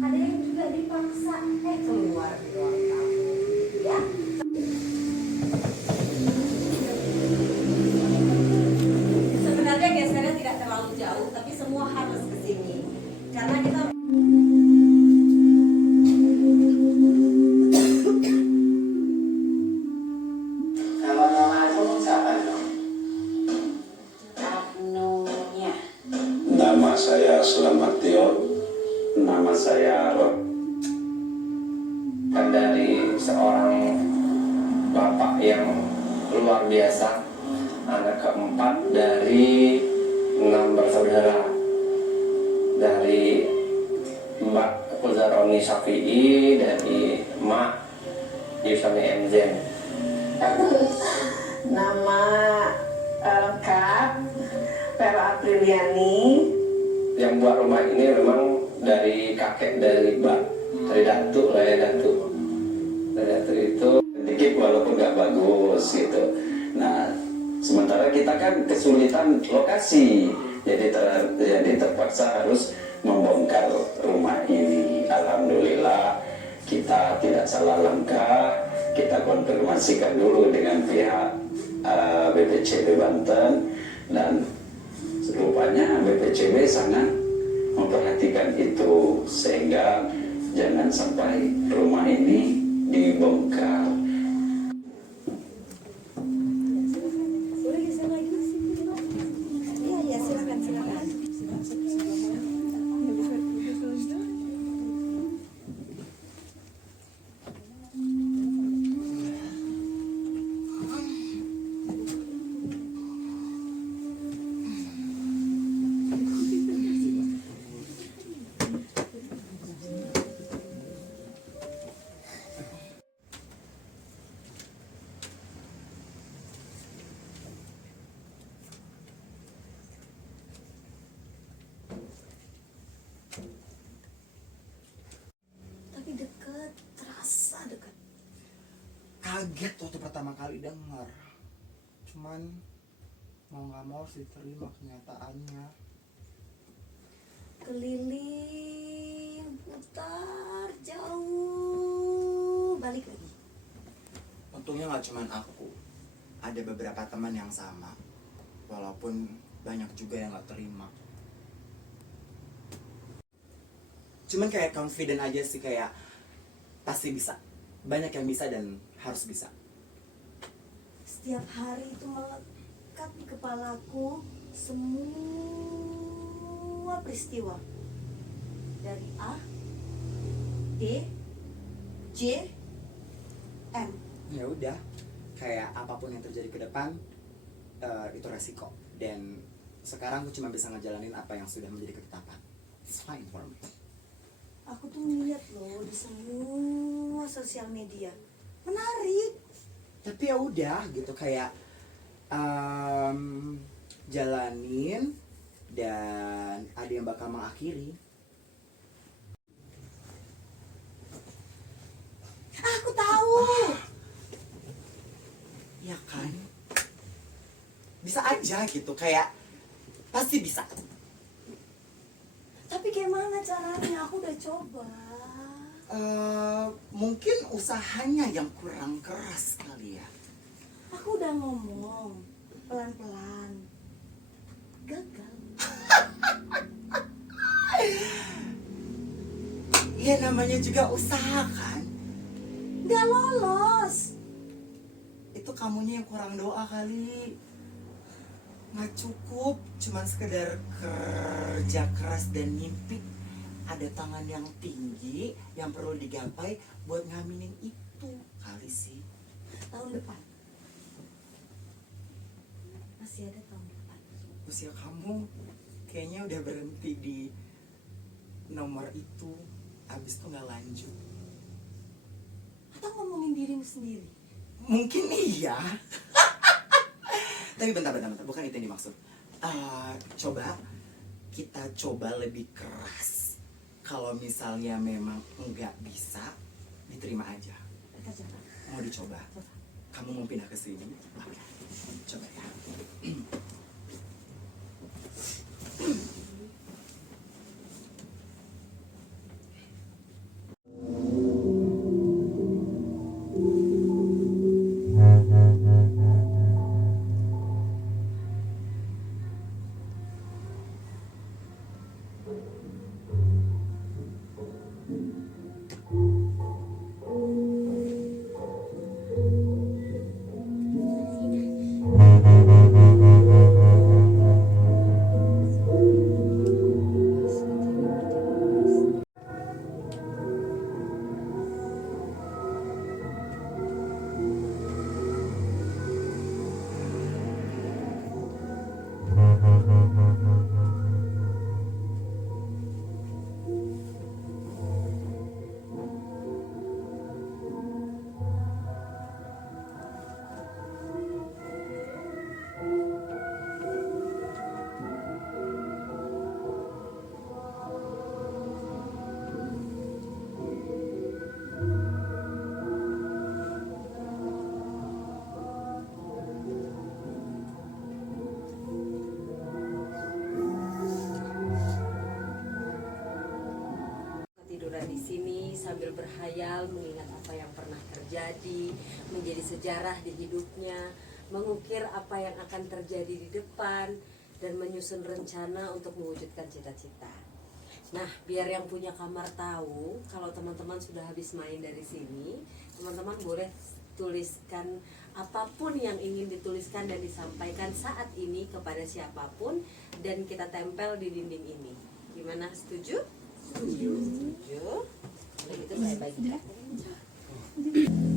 ada yang juga dipaksa keluar di ruang tamu ya. Sebenarnya gesernya tidak terlalu jauh, tapi semua harus ke sini karena kita Nama saya Selamat Tio, nama saya Rob. Dari seorang bapak yang luar biasa, anak keempat dari 6 bersaudara, dari Mbak Uzaroni Syafi'i, dari Mak Yusani Emzen. Nama lengkap Vera Apriliani. Yang buat rumah ini memang dari kakek, dari Mbak, dari Datuk lah ya, Datuk. Dari Datuk itu Sedikit walaupun nggak bagus gitu. Nah, sementara kita kan kesulitan lokasi, jadi terpaksa harus membongkar rumah ini. Alhamdulillah kita tidak salah langkah. Kita konfirmasikan dulu dengan pihak BPCB Banten dan rupanya BPCB sangat memperhatikan itu sehingga jangan sampai rumah ini dibongkar. boleh geser lagi Mas. Iya iya silakan. Tapi dekat, terasa dekat. Kaget waktu pertama kali dengar, cuman mau nggak mau harus diterima kenyataannya. Keliling, putar, jauh, balik lagi. Untungnya nggak cuman aku, ada beberapa teman yang sama, walaupun banyak juga yang nggak terima. Cuman kayak confident aja sih, kayak pasti bisa, banyak yang bisa dan harus bisa. Setiap hari itu melekat di kepalaku semua peristiwa dari A, D, J, M. Ya udah, kayak apapun yang terjadi ke depan itu resiko, dan sekarang aku cuma bisa ngejalanin apa yang sudah menjadi ketetapan. It's fine for me. Aku tuh lihat loh di semua sosial media, menarik. Tapi ya udah gitu, kayak jalanin dan ada yang bakal mengakhiri. Aku tahu. Ya kan, bisa aja gitu, kayak pasti bisa. Tapi gimana caranya? Aku udah coba. Mungkin usahanya yang kurang keras kali ya. Aku udah ngomong pelan-pelan. Gagal. Ya namanya juga usaha kan. Gak lolos. Itu kamunya yang kurang doa kali. Nggak cukup cuman sekedar kerja keras dan mimpi. Ada tangan yang tinggi yang perlu digapai buat ngaminin itu kali sih. Tahun depan. Masih ada tahun depan. Usia kamu kayaknya udah berhenti di nomor itu. Abis itu nggak lanjut. Atau ngomongin dirimu sendiri. Mungkin iya. Tapi bentar, bukan itu yang dimaksud. Kita coba lebih keras. Kalau misalnya memang nggak bisa, diterima aja. Kita coba. Mau dicoba? Kamu mau pindah ke sini? Oke, coba ya. Ketiduran di sini sambil berhayal mengingat apa yang pernah terjadi, menjadi sejarah di hidupnya, mengukir apa yang akan terjadi di depan, dan menyusun rencana untuk mewujudkan cita-cita. Nah, biar yang punya kamar tahu, kalau teman-teman sudah habis main dari sini, teman-teman boleh tuliskan apapun yang ingin dituliskan dan disampaikan saat ini kepada siapapun, dan kita tempel di dinding ini. Gimana, setuju? Setuju. Kalau gitu saya bagikan.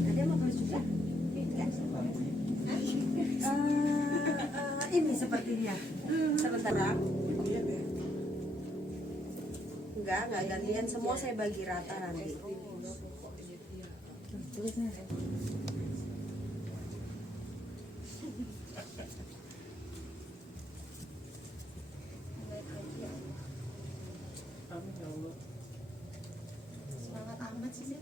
Ada yang mau tulis juga? Ini sepertinya. Sebentar. Enggak gantian, semua saya bagi rata nanti. Semangat amat sih.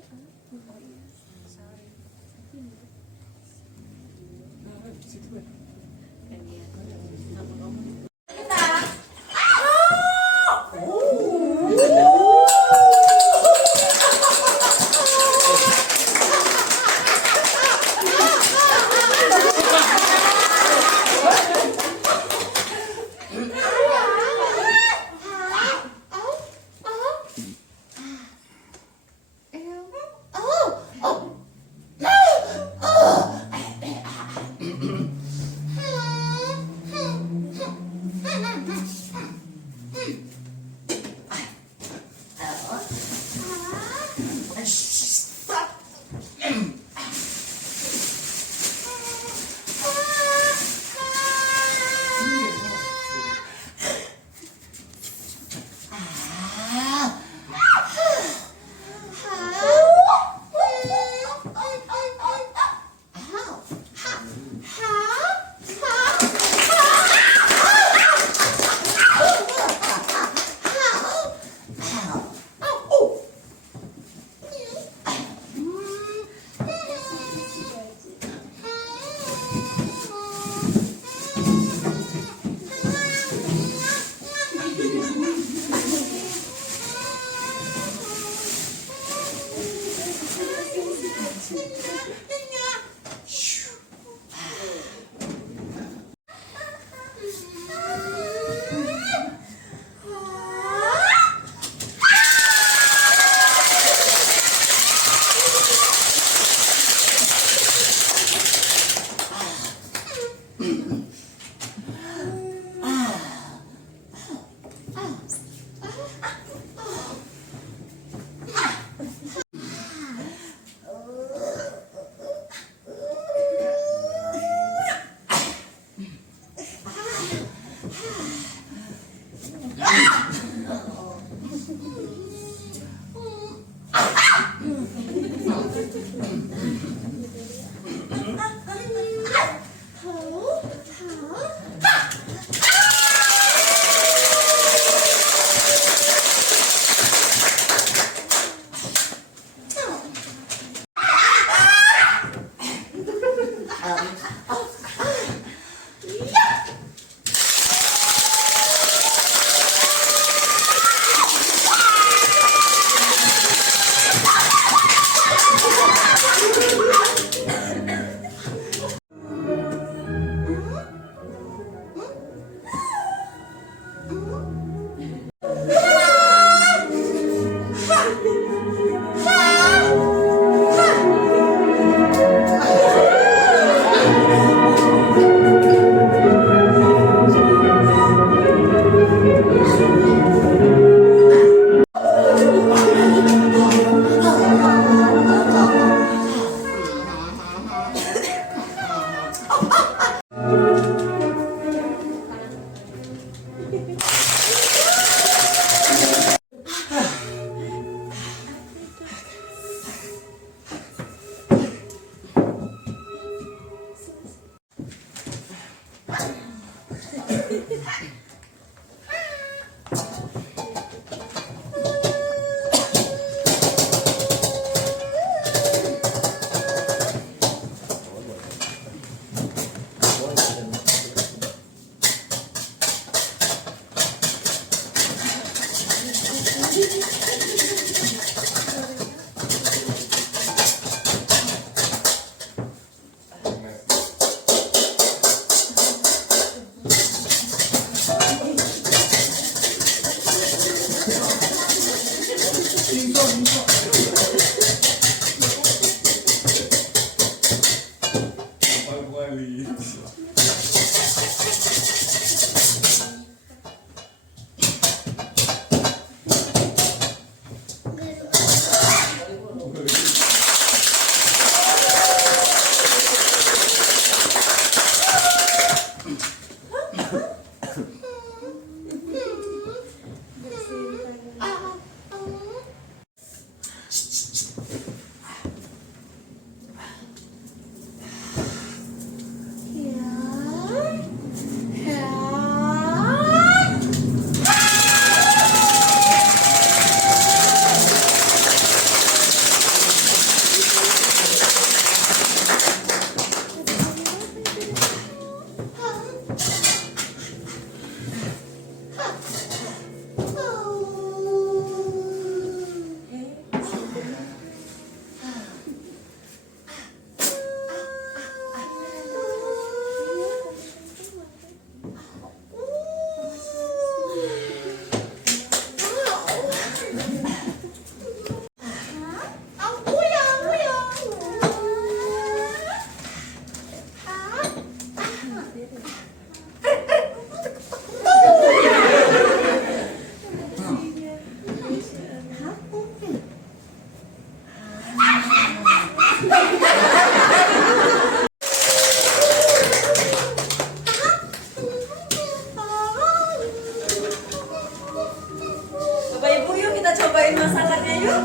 Bapak Ibu yuk kita cobain masakannya yuk.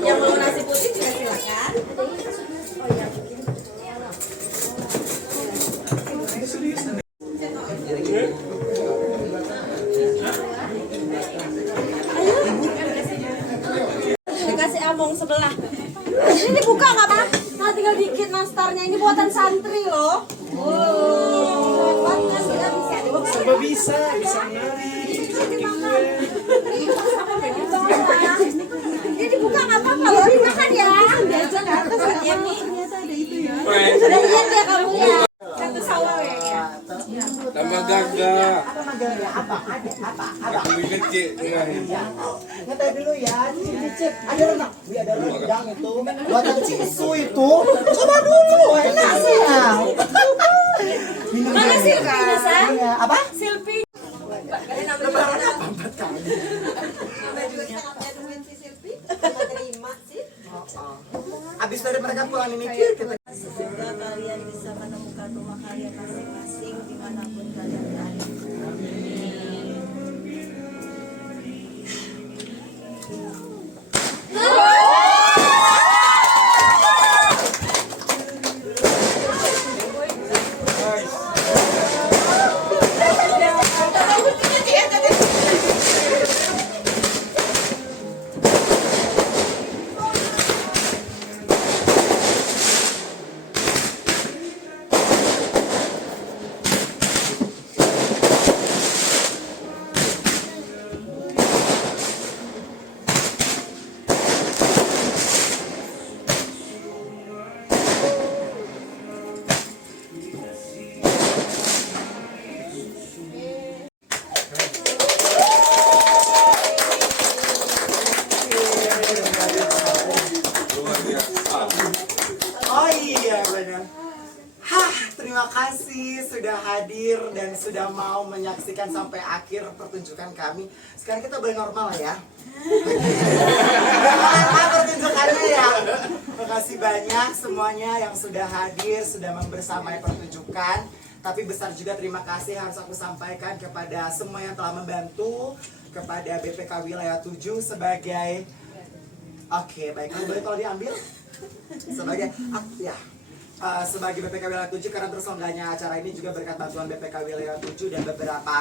Yang mau nasi putih juga silakan. Dikasih among sebelah. Ini dibuka nggak Pak? Nah tinggal dikit nastarnya, ini buatan santri loh. Serba bisa nari. Ini dibuka nggak apa-apa loh, dimakan ya. Biasa ke atas ya Mi. Sudah lihat ya kamu ya. Satu sawah ya. Nama Gaga. Apa magalnya? Apa? Ada. Aku inget Cik. Ngetes dulu ya, cicip. Ada rendang. Wih, ada rendang itu. Buatan cisu itu. Coba dulu, enak sih ya. Mana Silpinya, San? Iya, apa? Silpi. Lebaran apa? 4 kali. Terima sih. Abis dari mereka pulang ini kita Semoga kalian bisa menemukan rumah kalian masing-masing dimanapun kalian berada. Oh iya benar. Hah, terima kasih sudah hadir dan sudah mau menyaksikan sampai akhir pertunjukan kami. Sekarang kita boleh normal ya. Normal pertunjukannya ya. Terima kasih banyak semuanya yang sudah hadir, sudah membersamai pertunjukan. Tapi besar juga terima kasih harus aku sampaikan kepada semua yang telah membantu, kepada BPK Wilayah 7 sebagai baiklah, boleh kalau diambil sebagai sebagai BPK Wilayah 7 karena terselenggaranya acara ini juga berkat bantuan BPK Wilayah 7 dan beberapa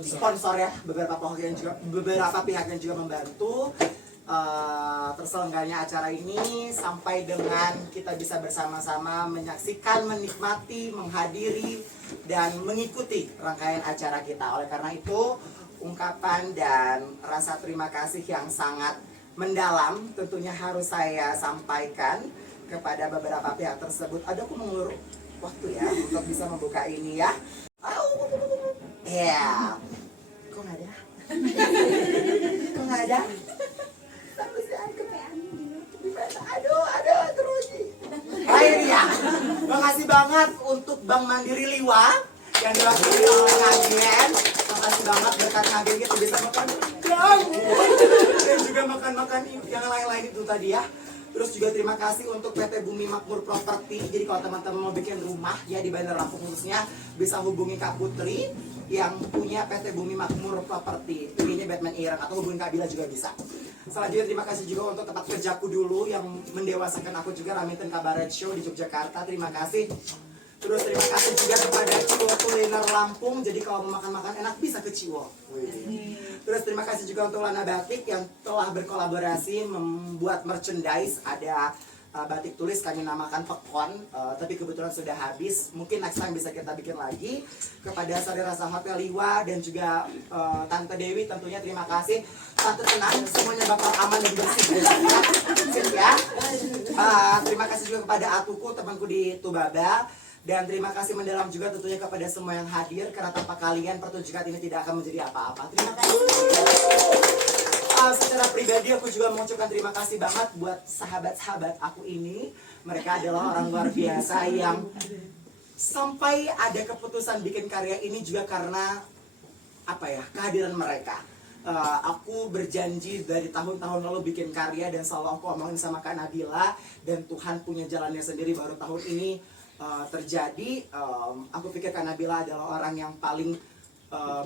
sponsor ya, beberapa pihak yang juga membantu. terselenggaranya acara ini sampai dengan kita bisa bersama-sama menyaksikan, menikmati, menghadiri, dan mengikuti rangkaian acara kita. Oleh karena itu, ungkapan dan rasa terima kasih yang sangat mendalam tentunya harus saya sampaikan kepada beberapa pihak tersebut. Ada aku mengulur waktu ya untuk bisa membuka ini ya. Ya, kok nggak ada? Kok nggak ada? Aduh, terus. Baik ya. Makasih banget untuk Bank Mandiri Liwa yang diwakili oleh Nagen. Makasih banget berkat Nagen kita bisa makan udang dan juga makan yang lain-lain itu tadi ya. Terus juga terima kasih untuk PT Bumi Makmur Properti. Jadi kalau teman-teman mau bikin rumah ya di Bandar Lampung khususnya bisa hubungi Kak Putri yang punya PT Bumi Makmur Properti. Ini Batman Iran atau hubungi Kak Bila juga bisa. Selanjutnya terima kasih juga untuk tempat kerjaku dulu yang mendewasakan aku juga, Raminten Kabaret Show di Yogyakarta. Terima kasih. Terus terima kasih juga kepada Ciwo Kuliner Lampung. Jadi kalau mau makan-makan enak bisa ke Ciwo. Terus terima kasih juga untuk Lana Batik yang telah berkolaborasi membuat merchandise. Ada batik tulis kami namakan Pekon, tapi kebetulan sudah habis. Mungkin next time bisa kita bikin lagi. Kepada saudara Rasa Hotel Liwa dan juga Tante Dewi tentunya terima kasih. Tante tenang, semuanya bakal aman dan bersih ya. Terima kasih juga kepada Atuku, temanku di Tubaba. Dan terima kasih mendalam juga tentunya kepada semua yang hadir, karena tanpa kalian pertunjukan ini tidak akan menjadi apa-apa. Terima kasih. Secara pribadi aku juga mengucapkan terima kasih banget buat sahabat-sahabat aku ini. Mereka adalah orang luar biasa yang sampai ada keputusan bikin karya ini juga karena kehadiran mereka. Aku berjanji dari tahun-tahun lalu bikin karya dan selalu aku omongin sama Kak Nabila, dan Tuhan punya jalannya sendiri baru tahun ini terjadi. Aku pikir Kak Nabila adalah orang yang paling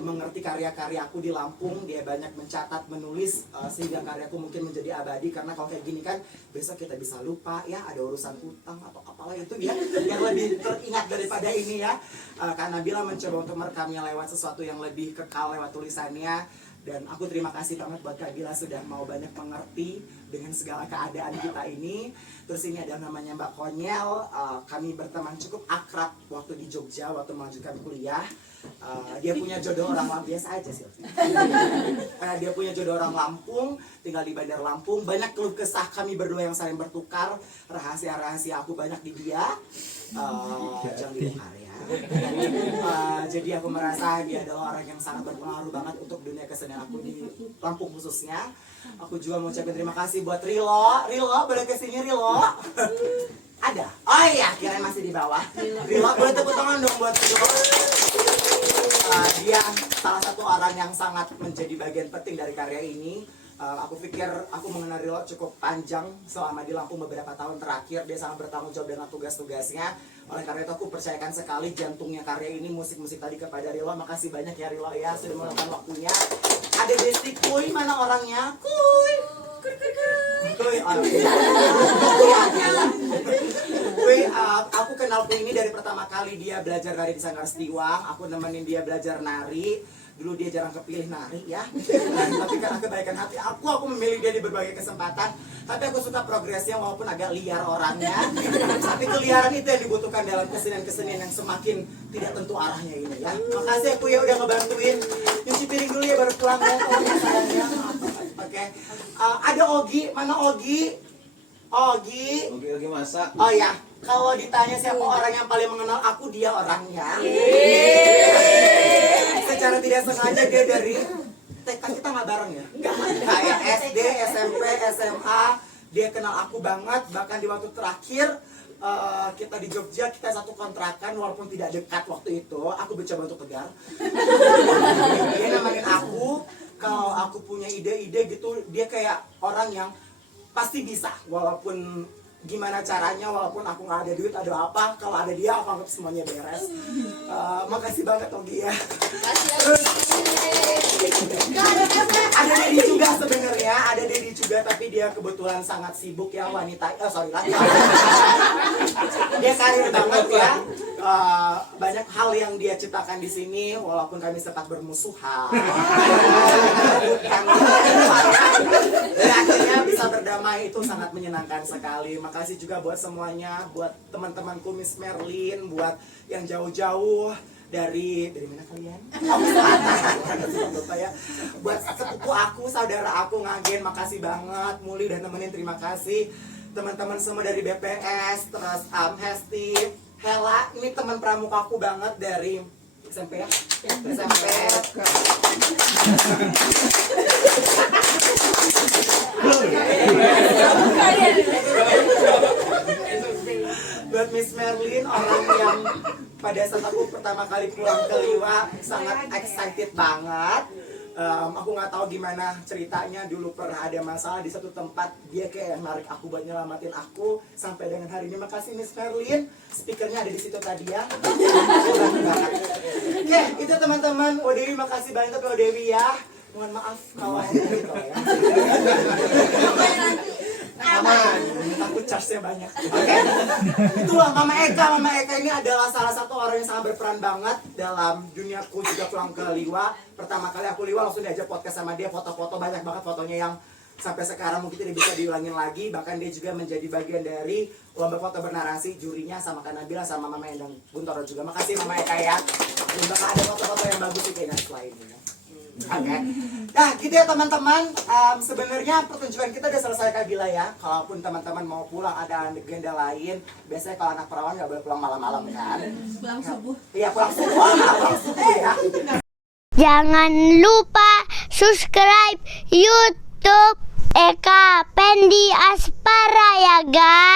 mengerti karya-karyaku di Lampung. Dia banyak mencatat, menulis sehingga karyaku mungkin menjadi abadi. Karena kalau kayak gini kan besok kita bisa lupa ya, ada urusan hutang atau apalah itu ya yang lebih teringat daripada ini ya. Kak Nabila mencoba untuk merekamnya lewat sesuatu yang lebih kekal lewat tulisannya. Dan aku terima kasih banget buat Kak Bila sudah mau banyak mengerti dengan segala keadaan kita ini. Terus ini ada namanya Mbak Konyel. Kami berteman cukup akrab waktu di Jogja, waktu melanjutkan kuliah. Dia punya jodoh orang Lampung, biasa aja sih. Dia punya jodoh orang Lampung, tinggal di Bandar Lampung. Banyak keluh kesah kami berdua yang saling bertukar. Rahasia-rahasia aku banyak di dia. Jangan dibongkar ya. Jadi aku merasa dia adalah orang yang sangat berpengaruh banget untuk dunia kesenian aku di Lampung khususnya. Aku juga mau ucapin terima kasih buat Rilo. Boleh kesini Rilo? Ada? Oh iya, kirain masih di bawah. Rilo, boleh tepuk tangan dong buat Rilo. Dia salah satu orang yang sangat menjadi bagian penting dari karya ini. Aku pikir aku mengenal Rilo cukup panjang selama di Lampung beberapa tahun terakhir. Dia sangat bertanggung jawab dengan tugas-tugasnya. Oleh karena itu aku percayakan sekali jantungnya karya ini, musik-musik tadi kepada Rilo. Makasih banyak ya Rilo ya sudah meluangkan waktunya. Ada Desti Kuy, mana orangnya? Kuy, aku kenal Kuy ini dari pertama kali dia belajar nari di Sanggar Setiwang. Aku nemenin dia belajar nari. Dulu dia jarang kepilih nari ya. Tapi karena kebaikan hati aku memilih dia di berbagai kesempatan. Tapi aku suka progresnya walaupun agak liar orangnya. Tapi keliaran itu yang dibutuhkan dalam kesenian-kesenian yang semakin tidak tentu arahnya ini ya. Makasih aku ya udah ngebantuin. Nyuci piring dulu ya baru pulang ya. Oke. Ada Ogi, mana Ogi? Ogi masak. Oh ya, kalau ditanya siapa orang yang paling mengenal aku, dia orangnya. Secara tidak sengaja dia dari TK kita nggak bareng ya. Kayak SD, SMP, SMA, dia kenal aku banget. Bahkan di waktu terakhir kita di Jogja, kita satu kontrakan walaupun tidak dekat waktu itu. Aku mencoba untuk tegar. Dia namain aku. Kalau aku punya ide-ide gitu, dia kayak orang yang pasti bisa, walaupun gimana caranya, walaupun aku nggak ada duit, ada apa, kalau ada dia aku anggap semuanya beres. Makasih banget Ogi ya. Terus ada Dedi juga sebenarnya, ada Dedi juga tapi dia kebetulan sangat sibuk ya, wanita. Laki. Dia karir banget ya. Banyak hal yang dia ciptakan di sini, walaupun kami sempat bermusuhan. Dan akhirnya Ramai itu sangat menyenangkan sekali. Makasih juga buat semuanya, buat teman-temanku Miss Merlin, buat yang jauh-jauh dari mana kalian? Ya. Buat sepupu aku, saudara aku Ngagen, makasih banget. Muli udah nemenin, terima kasih. Teman-teman semua dari BPS, terus Hesti, Hela, ini teman pramukaku banget dari SMP ya? SMP. Buat Miss Merlin, orang yang pada saat aku pertama kali pulang ke Liwa sangat excited banget. Aku nggak tahu gimana ceritanya, dulu pernah ada masalah di satu tempat, dia kayak narik aku buat nyelamatin aku sampai dengan hari ini. Makasih Miss Merlin, speakernya ada di situ tadi ya. Oke, itu teman-teman. Odewi makasih banyak untuk Odewi ya. Mohon maaf kawan gitu ya. Aman, takut charge-nya banyak. Oke. Itulah Mama Eka. Mama Eka ini adalah salah satu orang yang sangat berperan banget dalam duniaku juga pulang ke Liwa. Pertama kali aku Liwa langsung diajak podcast sama dia, foto-foto banyak banget fotonya yang sampai sekarang mungkin tidak bisa diulangin lagi. Bahkan dia juga menjadi bagian dari lomba foto bernarasi, jurinya sama Kak Nabila sama Mama Endang Buntoro juga. Makasih Mama Eka ya. Dan bakal ada foto-foto yang bagus sih kayaknya selainnya. Oke, nah gitu ya teman-teman. Sebenarnya pertunjukan kita udah selesai Kak Bila ya. Kalaupun teman-teman mau pulang ada agenda lain, biasanya kalau anak perawan nggak boleh pulang malam-malam kan? Pulang subuh. Iya pulang subuh, pulang subuh ya. Jangan lupa subscribe YouTube Eka Pendi Aspara ya guys.